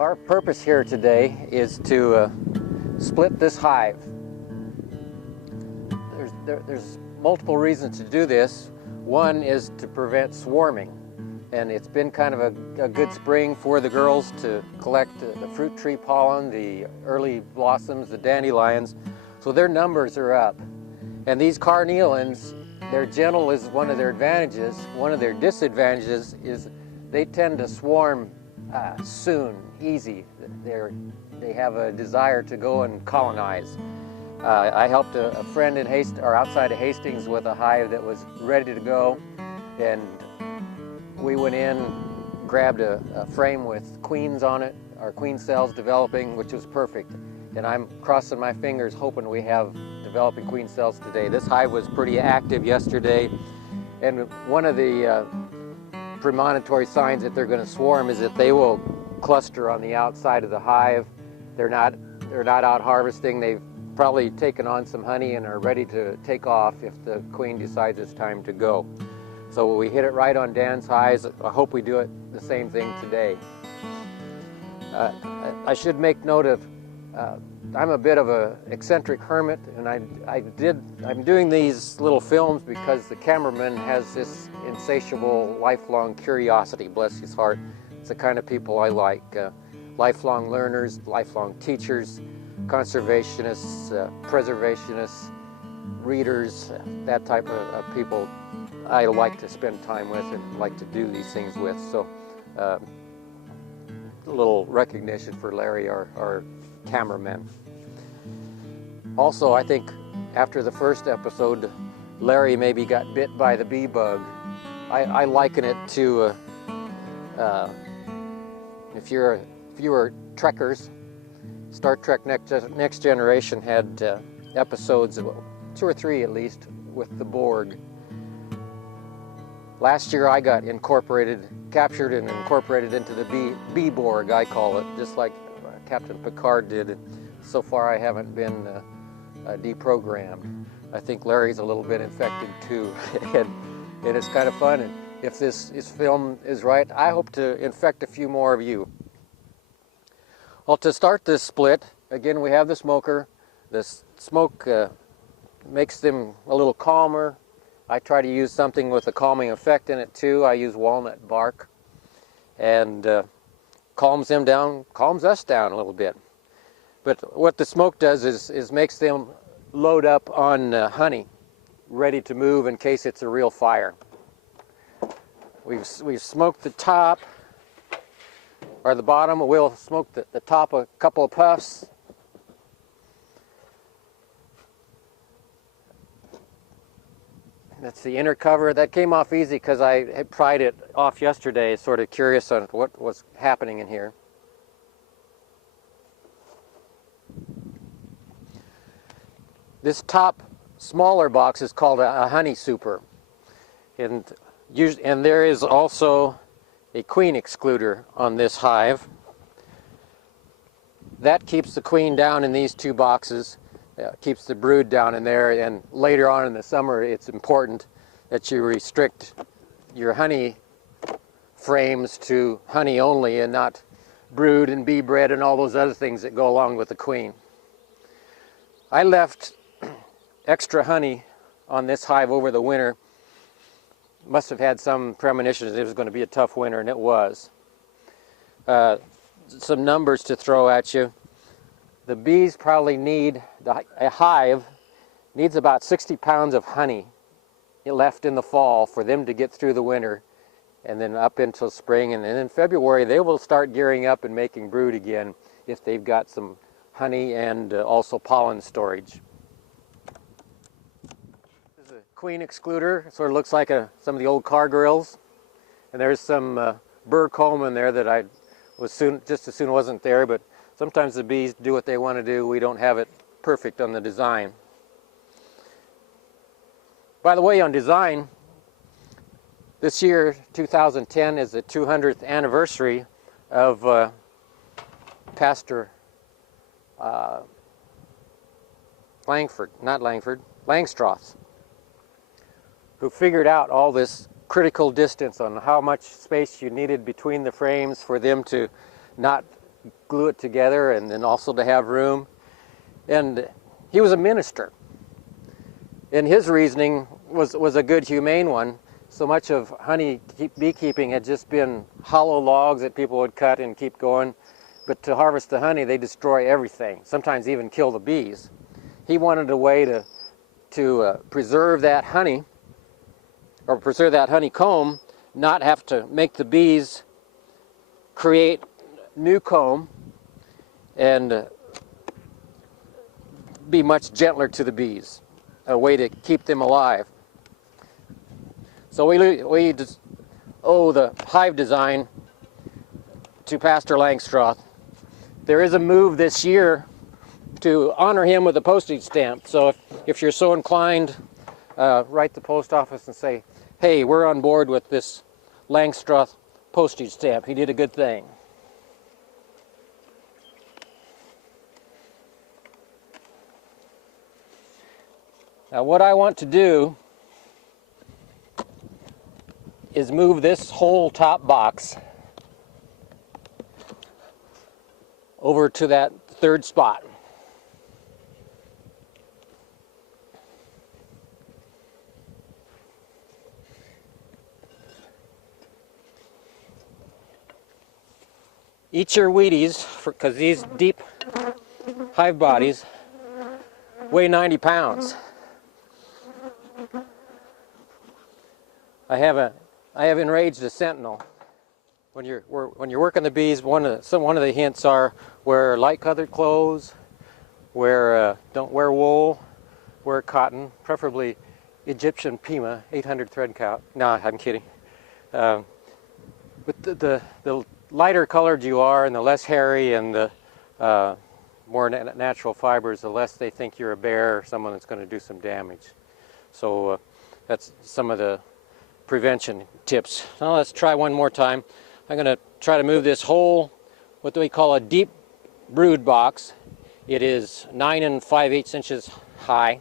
Our purpose here today is to split this hive. There's multiple reasons to do this. One is to prevent swarming, and it's been kind of a good spring for the girls to collect the fruit tree pollen, the early blossoms, the dandelions, so their numbers are up. And these carnelians, they're gentle is one of their advantages. One of their disadvantages is they tend to swarm soon, easy. They have a desire to go and colonize. I helped a friend in outside of Hastings with a hive that was ready to go, and we went in, grabbed a frame with queens on it, our queen cells developing, which was perfect. And I'm crossing my fingers hoping we have developing queen cells today. This hive was pretty active yesterday, and one of the premonitory signs that they're going to swarm is that they will cluster on the outside of the hive. They're not out harvesting. They've probably taken on some honey and are ready to take off if the queen decides it's time to go. So we hit it right on Dan's hives. I hope we do it the same thing today. I should make note of I'm a bit of an eccentric hermit, and I'm doing these little films because the cameraman has this insatiable lifelong curiosity, bless his heart. It's the kind of people I like, lifelong learners, lifelong teachers, conservationists, preservationists, readers, that type of people I like to spend time with and like to do these things with. So a little recognition for Larry, our cameraman. Also, I think after the first episode, Larry maybe got bit by the bee bug. I liken it to if you were trekkers, Star Trek Next Generation had episodes, 2 or 3 at least, with the Borg. Last year I got captured and incorporated into the bee Borg, I call it, just like Captain Picard did. So far I haven't been deprogrammed. I think Larry's a little bit infected too, and it's kind of fun. And if this film is right, I hope to infect a few more of you. Well, to start this split, again, we have the smoker. The smoke makes them a little calmer. I try to use something with a calming effect in it too. I use walnut bark, and calms them down, calms us down a little bit. But what the smoke does is makes them load up on honey, ready to move in case it's a real fire. We've smoked the top, or the bottom. We'll smoke the top a couple of puffs. That's the inner cover. That came off easy because I had pried it off yesterday, sort of curious on what was happening in here. This top smaller box is called a honey super, and there is also a queen excluder on this hive. That keeps the queen down in these 2 boxes. Keeps the brood down in there, and later on in the summer it's important that you restrict your honey frames to honey only and not brood and bee bread and all those other things that go along with the queen. I left extra honey on this hive over the winter. Must have had some premonitions it was going to be a tough winter, and it was. Some numbers to throw at you. The bees probably a hive needs about 60 pounds of honey left in the fall for them to get through the winter, and then up until spring, and then in February they will start gearing up and making brood again if they've got some honey and also pollen storage. This is a queen excluder. It sort of looks like some of the old car grills, and there's some burr comb in there that I just as soon wasn't there, but sometimes the bees do what they want to do. We don't have it perfect on the design. By the way, on design, this year, 2010, is the 200th anniversary of Pastor Langstroth, who figured out all this critical distance on how much space you needed between the frames for them to not glue it together, and then also to have room. And he was a minister. And his reasoning was a good, humane one. So much of honey beekeeping had just been hollow logs that people would cut and keep going. But to harvest the honey, they destroy everything, sometimes even kill the bees. He wanted a way to preserve that honey, or preserve that honeycomb, not have to make the bees create new comb, and be much gentler to the bees, a way to keep them alive. So we just owe the hive design to Pastor Langstroth. There is a move this year to honor him with a postage stamp. So if you're so inclined, write the post office and say, hey, we're on board with this Langstroth postage stamp. He did a good thing. Now what I want to do is move this whole top box over to that third spot. Eat your Wheaties, because these deep hive bodies weigh 90 pounds. I have enraged a sentinel. When you're working the bees, one of the hints are wear light-colored clothes, don't wear wool, wear cotton, preferably Egyptian Pima, 800 thread count. No, I'm kidding. But the lighter colored you are, and the less hairy and the more natural fibers, the less they think you're a bear or someone that's going to do some damage. So that's some of the prevention tips. Now let's try one more time. I'm going to try to move this whole, what we call a deep brood box. It is 9 5/8 inches high.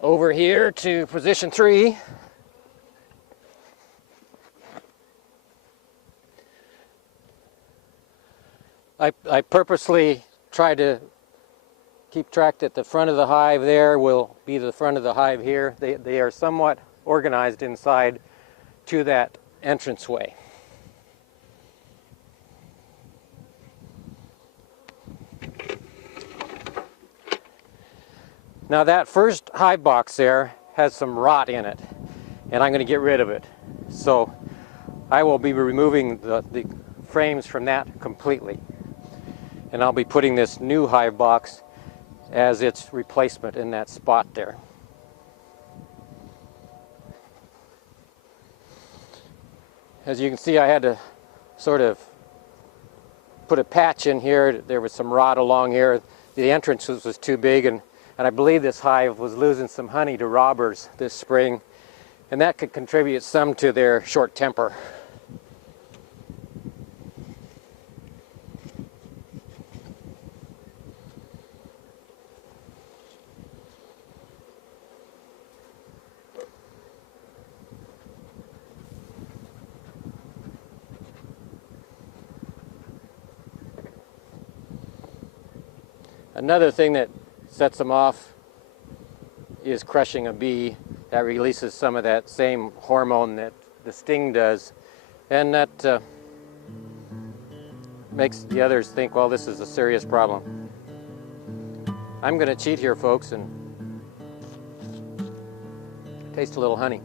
Over here to position 3. I purposely try to keep track that the front of the hive there will be the front of the hive here. They are somewhat organized inside to that entranceway. Now that first hive box there has some rot in it, and I'm going to get rid of it. So I will be removing the frames from that completely. And I'll be putting this new hive box as its replacement in that spot there. As you can see, I had to sort of put a patch in here. There was some rot along here. The entrance was too big, and I believe this hive was losing some honey to robbers this spring, and that could contribute some to their short temper. Another thing that sets them off is crushing a bee. That releases some of that same hormone that the sting does, and that makes the others think, well, this is a serious problem. I'm going to cheat here, folks, and taste a little honey.